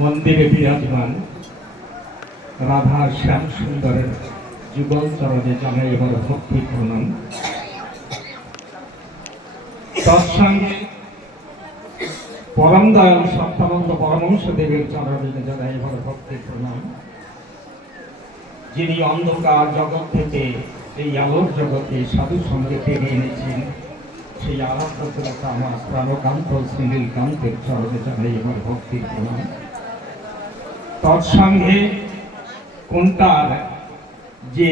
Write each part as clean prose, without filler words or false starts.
মন্দিরে বিরাজমান রাধার শ্যাম সুন্দরের যুগল চরণে জানাই এবার ভক্তি প্রণাম। তৎসঙ্গে পরম দয়াল সত্যানন্দ পরমহংস দেবের চরণে জানাই এবার ভক্তি প্রণাম, যিনি অন্ধকার জগৎ থেকে এই আলোর জগতে সাধু সঙ্গে টেনে এনেছেন। সেই আরাধ্যতা আমার প্রাণকান্ত শ্রীনীলকান্তের চরণে জানাই এবার ভক্তি প্রণাম। তৎসঙ্গে কোনটার যে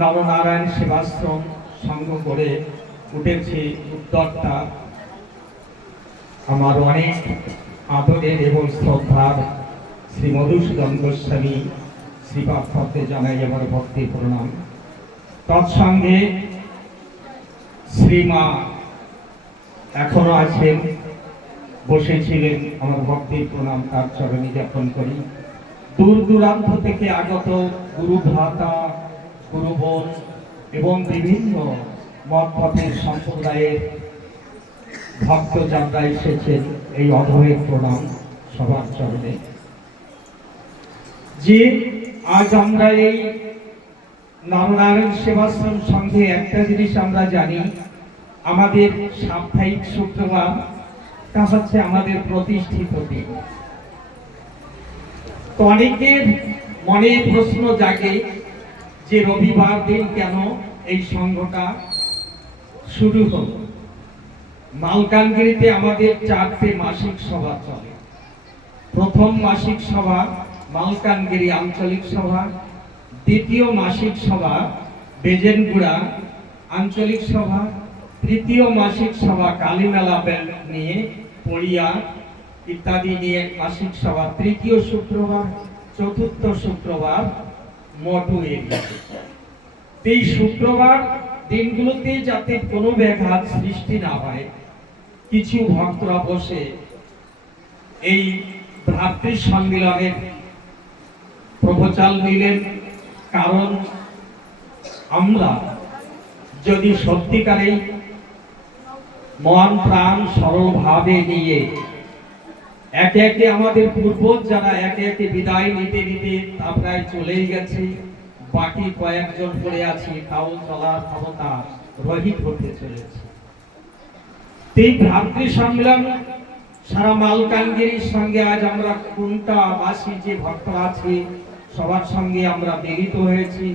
নরনারায়ণ সেবাশ্রম সঙ্গ করে উঠেছে উদ্যোক্তা আমার অনেক আদরের এবং শ্রদ্ধার শ্রী মধুসূদন গোস্বামী শ্রীপাদপদ্মে জানাই আমার ভক্তি প্রণাম। তৎসঙ্গে শ্রীমা এখনো আছেন, বসেছিলেন, আমার ভক্তি প্রণাম তার চরণে জ্ঞাপন করি। দূর দূরান্ত থেকে আগত গুরু ভ্রাতা, গুরু বোন এবং বিভিন্ন মতপথের সম্প্রদায়ের ভক্ত যারা এসেছেন, এই অধমের প্রণাম সবার চরণে। যে আজ আমরা এই নরনারায়ণ সেবাশ্রম সঙ্গে একটা জিনিস আমরা জানি, আমাদের সাপ্তাহিক শুক্রবার তা হচ্ছে আমাদের প্রতিষ্ঠিত দিন। তো অনেকের মনে প্রশ্ন জাগে যে রবিবার দিন কেন এই সংঘটা শুরু হলো। মালকানগিরিতে আমাদের 4টে মাসিক সভা চলে। প্রথম মাসিক সভা মালকানগিরি আঞ্চলিক সভা, দ্বিতীয় মাসিক সভা বেজেনগুড়া আঞ্চলিক সভা, তৃতীয় মাসিক সভা কালীমেলা বেল নিয়ে পড়িয়া ইত্যাদি নিয়ে মাসিক সভা তৃতীয় শুক্রবার, চতুর্থ শুক্রবার মটু এরিয়াতে। এই শুক্রবার দিনগুলোতে যাতে কোনো ব্যাঘাত সৃষ্টি না হয়, কিছু ভক্তরা বসে এই ভ্রাতৃ সম্মিলনের প্রপোজাল নিলেন। কারণ আমরা যদি সত্যিকারে মন প্রাণ সরলভাবে নিয়ে একে একে আমাদের পূর্বজ যারা একে একে বিদায় নিতে নিতে তা প্রায় চলেই গেছে, বাকি কয়েকজন পড়ে আছি, তাও চলার ক্ষমতা রহিত হতে চলেছে। এই ভ্রাতৃ সম্মেলন সারা মালকানগিরির সঙ্গে আজ আমরা কোনটা বাসী যে ভক্তরা আছে সবার সঙ্গে আমরা মিলিত হয়েছি।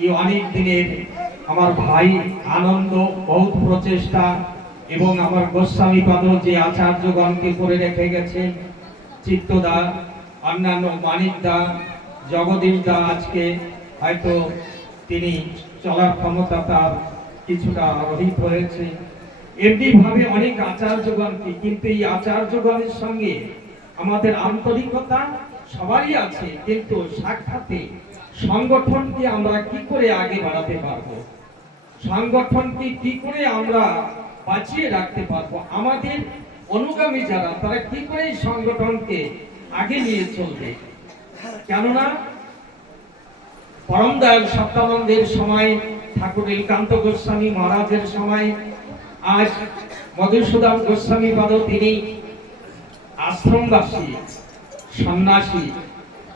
এই অনেক দিনের আমার ভাই আনন্দ, বহুত প্রচেষ্টা এবং আমার গোস্বামী পাদ যে আচার্যগণকে করে রেখে গেছেন, চিত্তদা, অন্যান্য মানিকদা, জগদীশ দা, আজকে হয়তো তিনি চলার ক্ষমতা তার কিছুটা রহিত হয়েছে। এমনি ভাবে অনেক আচার্যগণকে, কিন্তু এই আচার্যগণের সঙ্গে আমাদের আন্তরিকতা সবারই আছে, কিন্তু সাক্ষাতে সংগঠনকে আমরা কি করে আগে বাড়াতে পারবো, সংগঠনকে কি করে আমরা বাঁচিয়ে রাখতে পারবো, আমাদের অনুগামী যারা তারা কি করে সংগঠনকে আগে নিয়ে চলবে। কেননা পরম দয়াল সত্যানন্দের সময়, ঠাকুর নীলকান্ত গোস্বামী মহারাজের সময়, আজ মধুসূদন গোস্বামী পাদ তিনি আশ্রমবাসী, সন্ন্যাসী,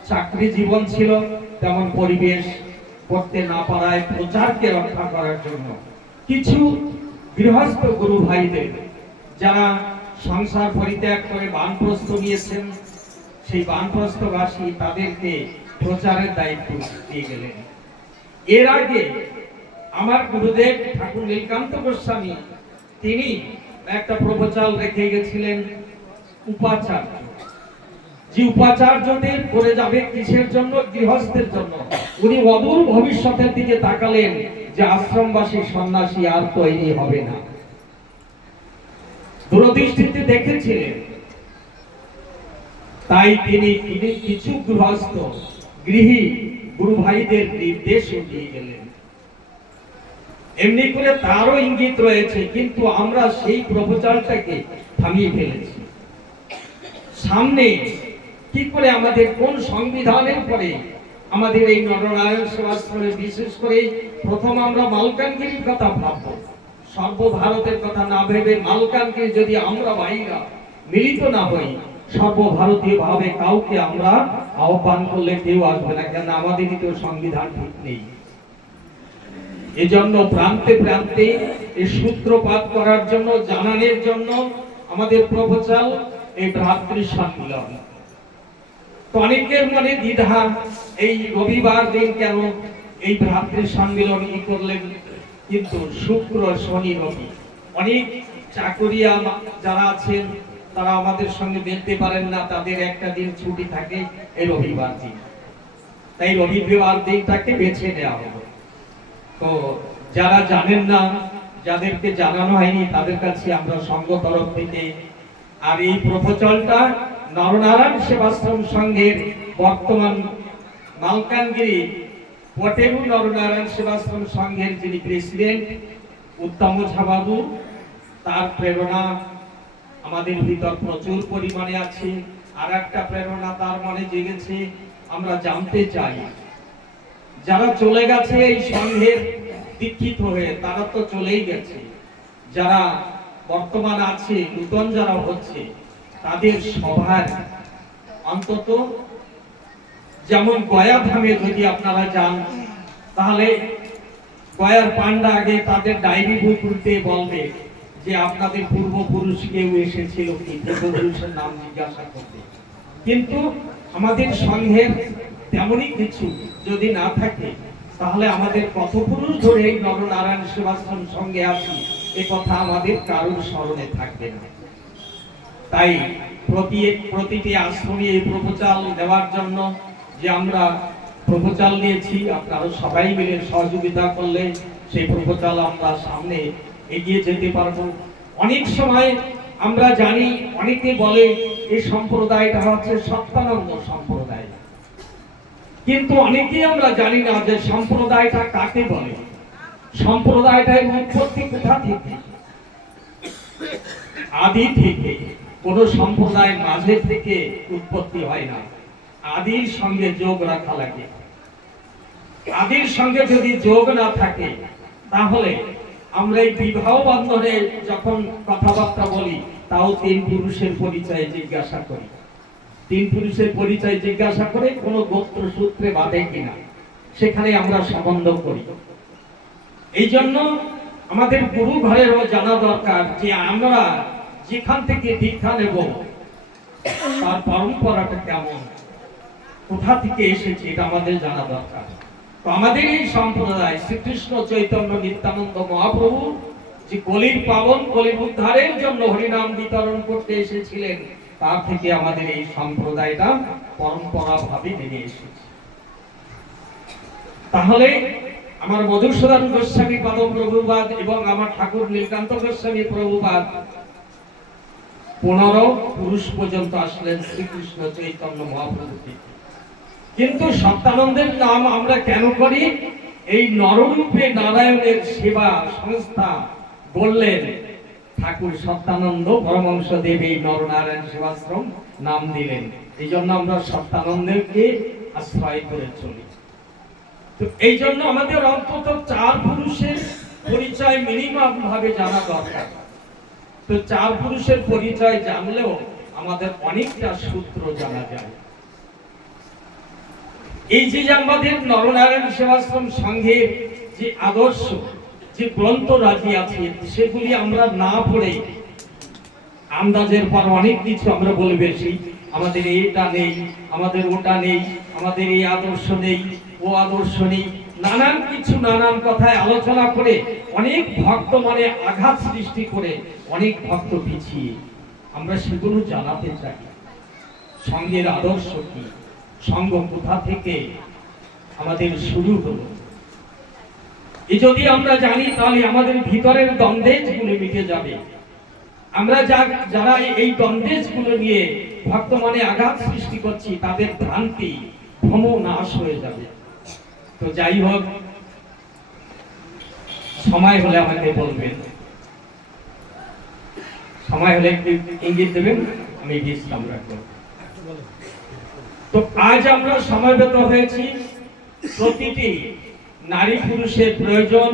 চাকরি জীবন ছিল, তেমন পরিবেশ করতে না পারায় প্রচারকে রক্ষা করার জন্য কিছু গৃহস্থ গুরু ভাইদের যারা সংসার পরিত্যাগ করে বানপ্রস্থ নিয়েছেন, সেই বানপ্রস্থবাসী তাদেরকে প্রচারের দায়িত্ব দিয়ে গেলেন। এর আগে আমার গুরুদেব ঠাকুর নীলকান্ত গোস্বামী তিনি একটা প্রপোজাল রেখে গেছিলেন উপাচার্য, যে উপাচার্যদের করে যাবে কিসের জন্য, গৃহস্থের জন্য। উনি অদূর ভবিষ্যতের দিকে তাকালেন যে আশ্রমবাসী সন্ন্যাসী আর তৈরি হবে না, দূরদৃষ্টিতে দেখেছিলেন। তাই তিনি কিছু গৃহস্থ গৃহী গুরু ভাইদের নির্দেশ দিয়ে গেলেন। এমনি করে তারও ইঙ্গিত রয়েছে, কিন্তু আমরা সেই প্রপোজালটাকে থামিয়ে ফেলেছি। সামনে কি করে আমাদের কোন সংবিধানের পরে আমাদের এই নরনারায়ণ সেবাশ্রমে বিশেষ করে প্রথম আমরা মালকানগিরির কথা ভাববো, সর্বভারতের কথা না ভেবে মালকানগিরি যদি আমরা ভাইরা মিলিত না হই, সর্বভারতীয় ভাবে কাউকে আমরা আহ্বান করলে কেউ আসবে না, কেন আমাদেরই তো সংবিধান ঠিক নেই। এজন্য প্রান্তে প্রান্তে এই সূত্রপাত করার জন্য, জানানোর জন্য আমাদের প্রপোজাল এই ভ্রাতৃ সম্মিলন। তো অনেকের মনে দ্বিধা, এই রবিবার দিন কেন এই ভ্রাতৃ সম্মিলন করলেন, কিন্তু শুক্র শনি রবি অনেক চাকরিয়া যারা আছেন তারা আমাদের সঙ্গে দেখতে পারেন না, তাদের একটা দিন ছুটি থাকে এই রবিবার দিন, তাই রবিবার দিনটাকে বেছে নেওয়া হলো। তো যারা জানেন না, যাদেরকে জানানো হয়নি, তাদের কাছে আমরা সংঘ তরফ থেকে আর এই প্রপোজালটা নরনারায়ণ সেবাশ্রম সংঘের বর্তমান মালকানগিরি পটেরু নরনারায়ণ সেবাশ্রম সংঘের যিনি প্রেসিডেন্ট উত্তম ঝা বাবু, তার প্রেরণা আমাদের ভিতর প্রচুর পরিমাণে আছে। আর একটা প্রেরণা তার মনে জেগেছে, আমরা জানতে চাই যারা চলে গেছে এই সংঘের দীক্ষিত হয়ে, তারা তো চলেই গেছে, যারা বর্তমান আছে নূতন যারা হচ্ছে, তাদের সভার অন্তত যেমন গয়া ধামে যদি আপনারা যান, তাহলে গয়ার পান্ডা আগে তাদের ডায়েরি বই খুলতে বলবে যে আপনাদের পূর্বপুরুষ কেউ এসেছিল কি, পূর্বপুরুষের নাম জিজ্ঞাসা করতে। কিন্তু আমাদের সংঘের তেমনই কিছু যদি না থাকে, তাহলে আমাদের কত পুরুষ ধরে এই নরনারায়ণ সেবাশ্রম সঙ্গে আছি, এ কথা আমাদের কারোর স্মরণে থাকবে না। তাই প্রতিটি আশ্রমে এই প্রপোজাল দেওয়ার জন্য যে আমরা প্রপোজাল নিয়েছি, আপনারা সবাই মিলে সহযোগিতা করলে সেই প্রপোজাল আমরা সামনে এগিয়ে যেতে পারবো। অনেক সময় আমরা জানি, অনেকে বলে এই সম্প্রদায়টা হচ্ছে সত্যানন্দ সম্প্রদায়, কিন্তু অনেকেই আমরা জানি না যে সম্প্রদায়টা কাকে বলে, সম্প্রদায়টার উৎপত্তি কোথা থেকে। আদি থেকে কোন সম্প্রদায় মাঝে থেকে উৎপত্তি হয় না, আদির সঙ্গে যোগ রাখা লাগে। আদির সঙ্গে যদি যোগ না থাকে, তাহলে আমরা এই বিবাহ বন্ধনে যখন কথাবার্তা বলি, তাও তিন পুরুষের পরিচয় জিজ্ঞাসা করি, তিন পুরুষের পরিচয় জিজ্ঞাসা করে কোন গোত্র সূত্রে বাঁধে কিনা, সেখানে আমরা সম্বন্ধ করি। এই জন্য আমাদের গুরু ঘরেরও জানা দরকার যে আমরা যেখান থেকে দীক্ষা নেব তার পরম্পরাটা কেমন, কোথা থেকে এসেছে, এটা আমাদের জানা দরকার। তো আমাদের এই সম্প্রদায় শ্রীকৃষ্ণ চৈতন্য নিত্যানন্দ মহাপ্রভু যে কলির পাবন, কলির উদ্ধারের জন্য হরিনাম বিতরণ করতে এসেছিলেন, তার থেকে আমাদের এই সম্প্রদায়টা পরম্পরা ভাবে নেমে এসেছে। তাহলে আমার মধুসূদন গোস্বামী পাদ প্রভুপাদ এবং আমার ঠাকুর নীলকান্ত গোস্বামী প্রভুপাদ 15 পুরুষ পর্যন্ত আসলেন শ্রীকৃষ্ণ চৈতন্য মহাপ্রভু থেকে। কিন্তু সত্যানন্দের নাম আমরা কেন করি? এই নররূপে নারায়ণের সেবা সংস্থা বললেন ঠাকুর সত্যানন্দ পরমহংস দেব এই নরনারায়ণ সেবাশ্রম নাম দিলেন। এই জন্য আমরা সত্যানন্দকে আশ্রয় করে চলি। তো এই জন্য আমাদের অন্তত 4 পুরুষের পরিচয় মিনিমাম ভাবে জানা দরকার। তো 4 পুরুষের পরিচয় জানলেও আমাদের অনেকটা সূত্র জানা যায়। এই যে আমাদের নরনারায়ণ সেবাশ্রম সংঘের যে আদর্শ, যে গ্রন্থ রাজি আছে, সেগুলি আমরা না পড়ে আন্দাজের পর অনেক কিছু আমরা বলে বেশি, আমাদের এটা নেই, আমাদের ওটা নেই, আমাদের এই আদর্শ নেই, ও আদর্শ নেই, নানান কিছু নানান কথায় আলোচনা করে অনেক ভক্ত মনে আঘাত সৃষ্টি করে অনেক ভক্ত পিছিয়ে আমরা সেগুলো জানাতে চাই। সংঘের আদর্শ কি, সংঘ কোথা থেকে আমাদের শুরু হলো, এই যদি আমরা জানি, তাহলে আমাদের ভিতরের দ্বন্দ্বগুলো মিটে যাবে। আমরা যারা এই দ্বন্দ্বগুলো নিয়ে ভক্ত মনে আঘাত সৃষ্টি করছি, তাদের ভ্রান্তি ভ্রম নাশ হয়ে যাবে। তো যাই হোক, সময় হলে আমাকে বলবেন, সময় হলে একটু ইঙ্গিত দেবেন, আমি বিশ্রাম রাখবো। তো আজ আমরা সমবেত হয়েছি, প্রতিটি নারী পুরুষের প্রয়োজন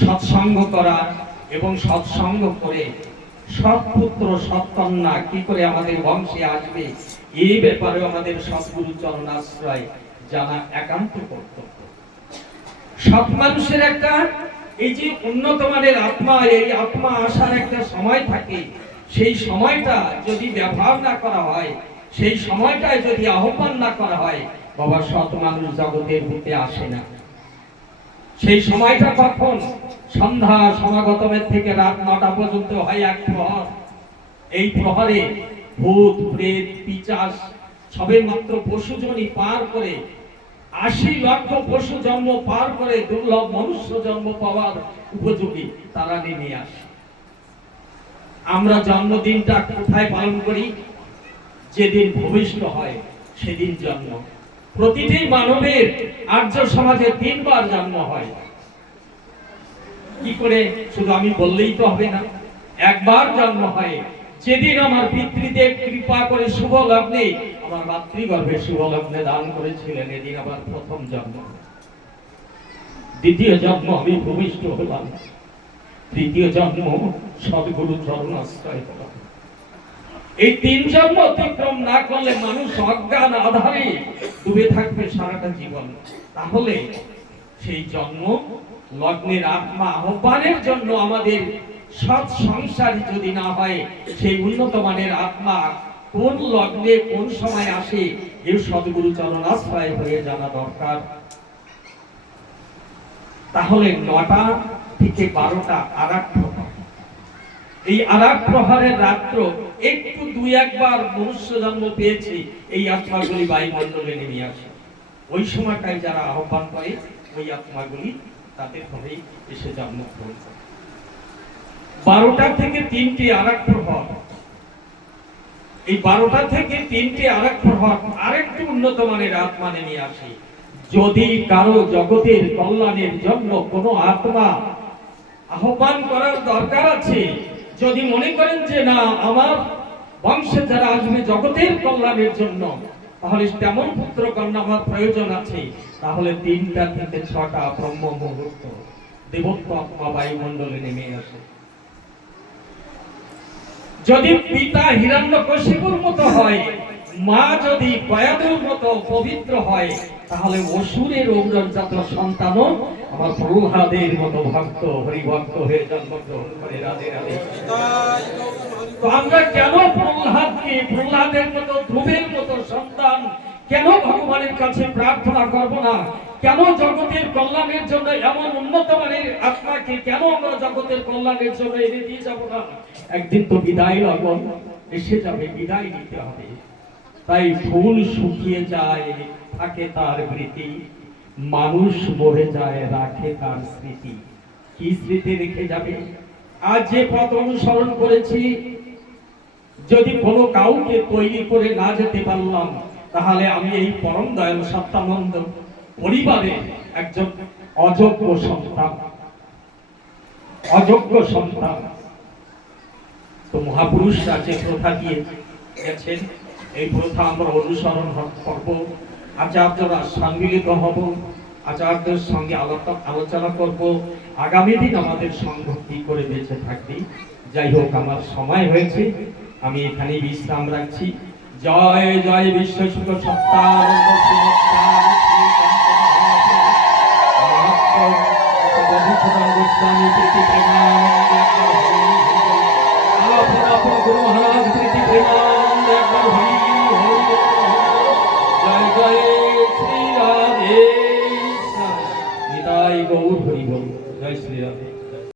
সৎসঙ্গ করা, এবং সৎসঙ্গ করে সৎপুত্র সৎকন্যা কি করে আমাদের বংশে আসবে, এই ব্যাপারে আমাদের সদ্গুরু চরণাশ্রয় জানা একান্ত কর্তব্য। সৎ মানুষের একটা এই যে উন্নত মানের আত্মা, এই আত্মা আসার একটা সময় থাকে, সেই সময়টা যদি ব্যবহার না করা হয়, সেই সময়টায় যদি আহ্বান না করা হয়, বাবা সৎ মানুষ জগতের বুকে আসে না। সেই সময়টা কখন? সন্ধ্যা সমাগমের থেকে রাত 9টা পর্যন্ত হয় এক প্রহর। এই প্রহরে ভূত প্রেত পিশাচ সবে মাত্র পশুজনি পার করে, 80 লক্ষ পশু জন্ম পার করে দুর্লভ মনুষ্য জন্ম পাওয়ার উপযোগী তারা নেমে আসে। আমরা জন্মদিনটা কোথায় পালন করি? যেদিন ভূমিষ্ঠ হয় সেদিন জন্ম। প্রতিটি মানবের আর্য সমাজে 3 বার জন্ম হয়। কি করে? শুধু আমি বললেই তো হবে না, একবার জন্ম হয় যেদিন আমার পিতৃদেব কৃপা করে শুভ লগ্নে আমার মাতৃগর্ভে শুভ লগ্নে দান করেছিলেন, এদিন আমার প্রথম জন্ম। দ্বিতীয় জন্ম আমি ভূমিষ্ঠ হলাম, তৃতীয় জন্ম সদ্গুরু চরণাশ্রয় হলাম। এই 3 জন্ম অতিক্রম না করলে মানুষ অজ্ঞান আধারে ডুবে থাকবে সারাটা জীবন। তাহলে সেই জন্ম লগ্নের আত্মা আহ্বানের জন্য আমাদের সৎ সংসার যদি না হয়, সেই উন্নত মানের আত্মা কোন লগ্নে কোন সময় আসে, এই সদ্গুরু চরণাশ্রয় হয়ে জানা দরকার। তাহলে 9টা থেকে 12টা আরাক প্রহর, এই আরাক প্রহরের রাত্র একটু 2-1 বার মনুষ্য জন্ম পেয়েছে, এই আত্মাগুলি বায়ুমণ্ডলে নেমে আসে। ওই সময়টায় যারা আহ্বান করে, ওই আত্মাগুলি তাদের ঘরেই এসে জন্মগ্রহণ করে। 12টা থেকে 3টে আরাক প্রহর, এই 12টা থেকে 3টে আরাক প্রহর আরেকটু উন্নত মানের আত্মা নেমে আসে। যদি কারো জগতের কল্যাণের জন্য কোনো আত্মা আহ্বান করার দরকার আছে, যদি মনে করেন যে না আমার বংশে যারা আসবে জগতের কল্যাণের জন্য, তাহলে তেমন পুত্র কন্যা আমার প্রয়োজন আছে, তাহলে 3টা থেকে 6টা ব্রহ্ম মুহূর্ত দেবত্ব আত্মা বায়ুমণ্ডলে নেমে আসে। যদি পিতা হিরণ্যকশিপুর মতো হয়, মা যদি গয়াদুর মতো পবিত্র হয়, তাহলে অসুরের অগ্রজাত সন্তানও আমার প্রহ্লাদের মতো ভক্ত হরিভক্ত হয়ে জন্মগ্রহণ করে। রাধে রাধে। তো আমরা কেন প্রহ্লাদের মতো ধ্রুবের মতো সন্তান কেন ভগবানের কাছে প্রার্থনা করব না? কেন জগতের কল্যাণের জন্য এমন উন্নত মানের আত্মাকে কেন আমরা জগতের কল্যাণের জন্য এনে দিয়ে যাব না? একদিন তো বিদায় লগন এসে যাবে, বিদায় নিতে হবে। তাই ফুল শুকিয়ে যায় থাকে তার স্মৃতি, মানুষ মরে যায় রাখে তার স্মৃতি। কি স্মৃতি রেখে যাবে? আজ যে পথ অনুসরণ করেছি, যদি কোনো কাউকে তৈরি করে না যেতে পারলাম, তাহলে আমি এই পরম দয়াল সত্যানন্দ পরিবারের একজন অযোগ্য সন্তান, অযোগ্য সন্তান। তো মহাপুরুষরা যে প্রথা দিয়ে গেছেন, এই প্রথা আমরা অনুসরণ করব। আচার্যরা সম্মিলিত হব, আচার্যের সঙ্গে আলোচনা করব, আগামী দিন আমাদের সংঘ কি করে বেঁচে থাকবে। যাই হোক, আমার সময় হয়েছে, আমি এখানেই বিশ্রাম রাখছি। জয় জয় বিশ্ব সুখ সত্তা।